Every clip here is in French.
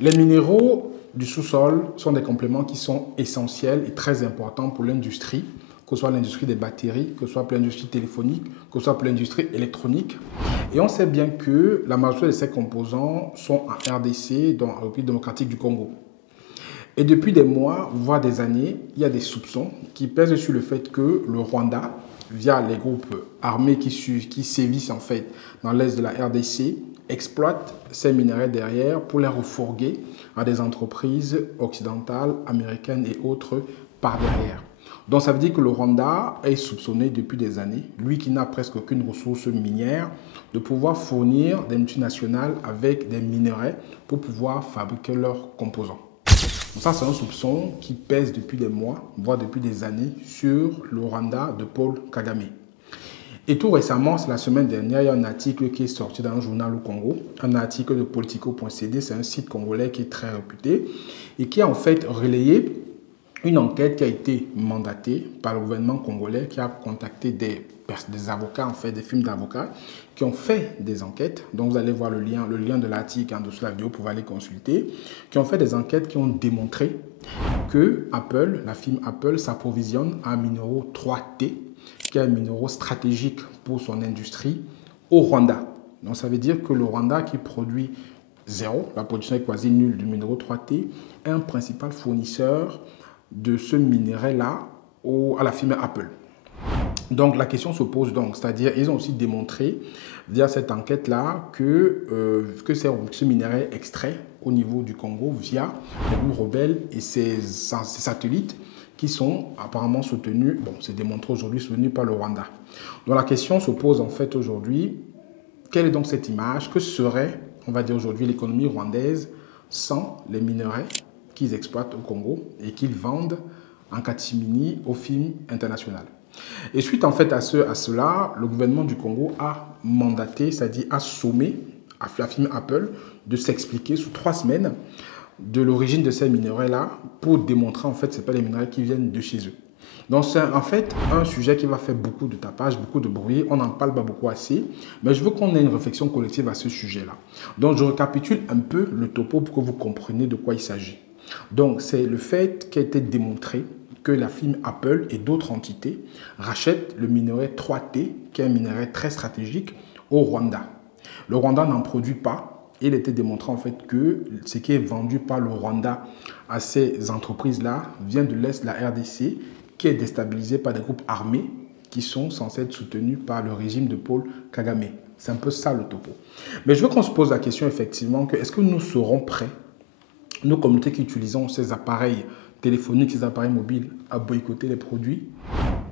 Les minéraux du sous-sol sont des compléments qui sont essentiels et très importants pour l'industrie, que ce soit l'industrie des batteries, que ce soit pour l'industrie téléphonique, que ce soit pour l'industrie électronique. Et on sait bien que la majorité de ces composants sont en RDC, dans la République démocratique du Congo. Et depuis des mois, voire des années, il y a des soupçons qui pèsent sur le fait que le Rwanda, via les groupes armés qui sévissent en fait dans l'est de la RDC, exploite ces minerais derrière pour les refourguer à des entreprises occidentales, américaines et autres par derrière. Donc ça veut dire que le Rwanda est soupçonné depuis des années, lui qui n'a presque aucune ressource minière, de pouvoir fournir des multinationales avec des minerais pour pouvoir fabriquer leurs composants. Donc ça, c'est un soupçon qui pèse depuis des mois, voire depuis des années, sur le Rwanda de Paul Kagame. Et tout récemment, c'est la semaine dernière, il y a un article qui est sorti dans un journal au Congo, un article de Politico.cd, c'est un site congolais qui est très réputé, et qui a en fait relayé une enquête qui a été mandatée par le gouvernement congolais, qui a contacté des avocats, en fait, des firmes d'avocats, qui ont fait des enquêtes. Donc vous allez voir le lien de l'article en dessous de la vidéo pour aller consulter, qui ont fait des enquêtes qui ont démontré que Apple, la firme Apple, s'approvisionne en minéraux 3T, qui est un minéraux stratégique pour son industrie, au Rwanda. Donc ça veut dire que le Rwanda, qui produit zéro, la production est quasi nulle du minéraux 3T, est un principal fournisseur de ce minerai-là à la firme Apple. Donc la question se pose donc, c'est-à-dire ils ont aussi démontré via cette enquête-là que ce minerai est extrait au niveau du Congo via les groupes rebelles et ses satellites qui sont apparemment soutenus, bon c'est démontré aujourd'hui, soutenus par le Rwanda. Donc la question se pose en fait aujourd'hui, quelle est donc cette image? Que serait, on va dire aujourd'hui, l'économie rwandaise sans les minerais qu'ils exploitent au Congo et qu'ils vendent en catimini aux firmes internationales? Et suite en fait à cela, le gouvernement du Congo a mandaté, c'est-à-dire a sommé à la firme Apple de s'expliquer sous 3 semaines de l'origine de ces minerais-là pour démontrer en fait que ce n'est pas les minerais qui viennent de chez eux. Donc c'est en fait un sujet qui va faire beaucoup de tapage, beaucoup de bruit, on n'en parle pas beaucoup assez, mais je veux qu'on ait une réflexion collective à ce sujet-là. Donc je récapitule un peu le topo pour que vous compreniez de quoi il s'agit. Donc c'est le fait qui a été démontré que la firme Apple et d'autres entités rachètent le minerai 3T, qui est un minerai très stratégique, au Rwanda. Le Rwanda n'en produit pas. Il était démontré en fait que ce qui est vendu par le Rwanda à ces entreprises-là vient de l'Est de la RDC, qui est déstabilisé par des groupes armés qui sont censés être soutenus par le régime de Paul Kagame. C'est un peu ça le topo. Mais je veux qu'on se pose la question effectivement que est-ce que nous serons prêts, nos communautés qui utilisons ces appareils téléphoniques, ces appareils mobiles, à boycotter les produits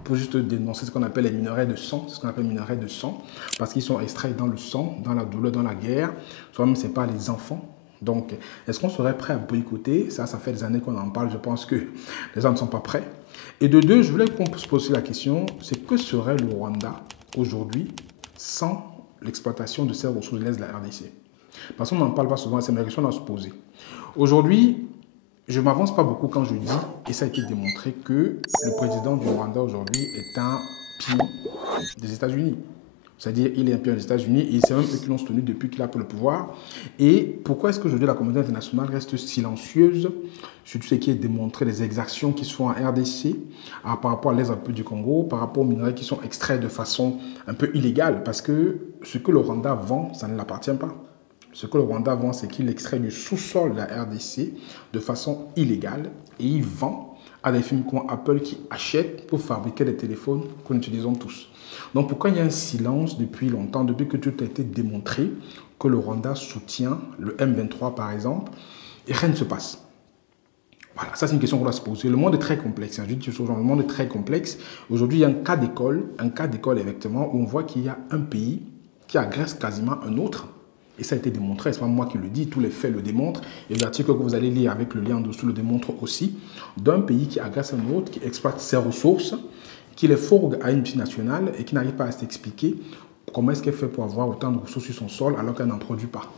pour juste dénoncer ce qu'on appelle les minerais de sang, ce qu'on appelle les minerais de sang, parce qu'ils sont extraits dans le sang, dans la douleur, dans la guerre, soit même c'est pas les enfants. Donc, est-ce qu'on serait prêt à boycotter? Ça fait des années qu'on en parle, je pense que les gens ne sont pas prêts. Et de deux, je voulais qu'on se pose la question, c'est que serait le Rwanda aujourd'hui sans l'exploitation de ces ressources de l'Est de la RDC? Parce qu'on n'en parle pas souvent, c'est une question à se poser. Aujourd'hui, je ne m'avance pas beaucoup quand je dis, et ça a été démontré, que le président du Rwanda aujourd'hui est un pion des États-Unis. C'est-à-dire il est un pion des États-Unis et c'est même eux qui l'ont soutenu depuis qu'il a pris le pouvoir. Et pourquoi est-ce qu'aujourd'hui la communauté internationale reste silencieuse sur tout ce qui est démontré, les exactions qui se font en RDC par rapport à l'Est du Congo, par rapport aux minerais qui sont extraits de façon un peu illégale? Parce que ce que le Rwanda vend, ça ne l'appartient pas. Ce que le Rwanda vend, c'est qu'il extrait du sous-sol de la RDC de façon illégale et il vend à des firmes comme Apple qui achètent pour fabriquer les téléphones que nous utilisons tous. Donc pourquoi il y a un silence depuis longtemps, depuis que tout a été démontré que le Rwanda soutient le M23 par exemple, et rien ne se passe? Voilà, ça c'est une question qu'on doit se poser. Le monde est très complexe. Je dis toujours, le monde est très complexe. Aujourd'hui, il y a un cas d'école effectivement, où on voit qu'il y a un pays qui agresse quasiment un autre. Et ça a été démontré, ce n'est pas moi qui le dis, tous les faits le démontrent. Et l'article que vous allez lire avec le lien en dessous le démontre aussi, d'un pays qui agresse un autre, qui exploite ses ressources, qui les fourgue à une multinationale et qui n'arrive pas à s'expliquer comment est-ce qu'elle fait pour avoir autant de ressources sur son sol alors qu'elle n'en produit pas.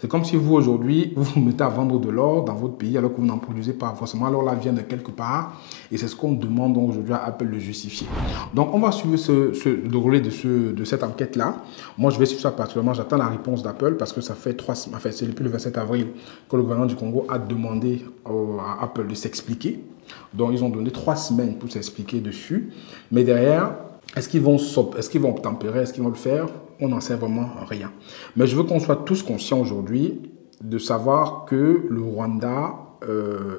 C'est comme si vous, aujourd'hui, vous vous mettez à vendre de l'or dans votre pays alors que vous n'en produisez pas forcément. Alors là, vient de quelque part et c'est ce qu'on demande aujourd'hui à Apple de justifier. Donc, on va suivre le déroulé de cette enquête-là. Moi, je vais suivre ça particulièrement. J'attends la réponse d'Apple parce que ça fait 3 semaines, enfin, c'est depuis le 27 avril que le gouvernement du Congo a demandé à Apple de s'expliquer. Donc, ils ont donné 3 semaines pour s'expliquer dessus. Mais derrière, est-ce qu'ils vont obtempérer? Est-ce qu'ils vont le faire? On n'en sait vraiment rien. Mais je veux qu'on soit tous conscients aujourd'hui de savoir que le Rwanda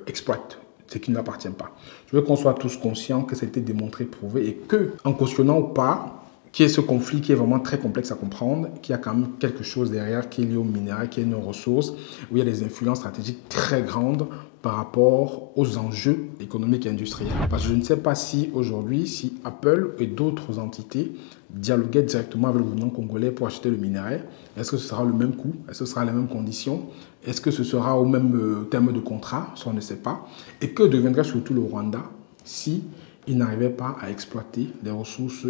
exploite ce qui ne lui appartient pas. Je veux qu'on soit tous conscients que c'était démontré, prouvé et que, en cautionnant ou pas, qu'il y ait ce conflit qui est vraiment très complexe à comprendre, qu'il y a quand même quelque chose derrière qui est lié au minerai, qui est une ressource, où il y a des influences stratégiques très grandes par rapport aux enjeux économiques et industriels. Parce que je ne sais pas si aujourd'hui, si Apple et d'autres entités dialoguaient directement avec le gouvernement congolais pour acheter le minerai, est-ce que ce sera le même coût? Est-ce que ce sera les mêmes conditions? Est-ce que ce sera au même terme de contrat? Ça, on ne sait pas. Et que deviendrait surtout le Rwanda si il n'arrivait pas à exploiter les ressources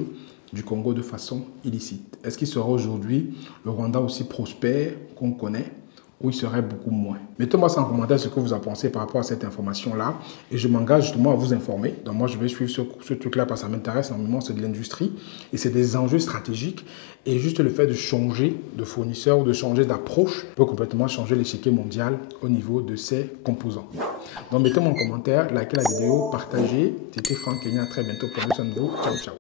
du Congo de façon illicite? Est-ce qu'il sera aujourd'hui le Rwanda aussi prospère qu'on connaît ou il serait beaucoup moins? Mettez-moi ça en commentaire ce que vous en pensez par rapport à cette information-là et je m'engage justement à vous informer. Donc moi, je vais suivre ce truc-là parce que ça m'intéresse énormément, c'est de l'industrie et c'est des enjeux stratégiques et juste le fait de changer de fournisseur ou de changer d'approche peut complètement changer l'échiquier mondial au niveau de ces composants. Donc mettez-moi en commentaire, likez la vidéo, partagez. C'était Franck Kenya, à très bientôt pour un nouveau. Ciao, ciao.